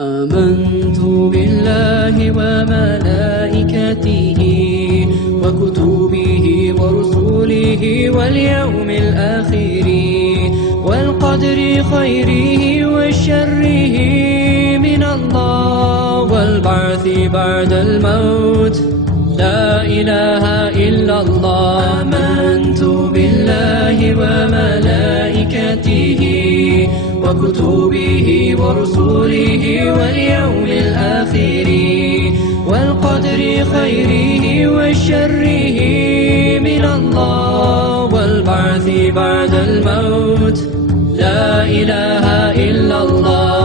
آمنت بالله وملائكته وكتبه ورسله واليوم الآخر والقدر خيره وشره من الله والبعث بعد الموت لا إله إلا الله. آمنت بالله وملائكته وكتبه ورسله واليوم الآخر والقدر خيره وشره من الله والبعث بعد الموت لا إله إلا الله.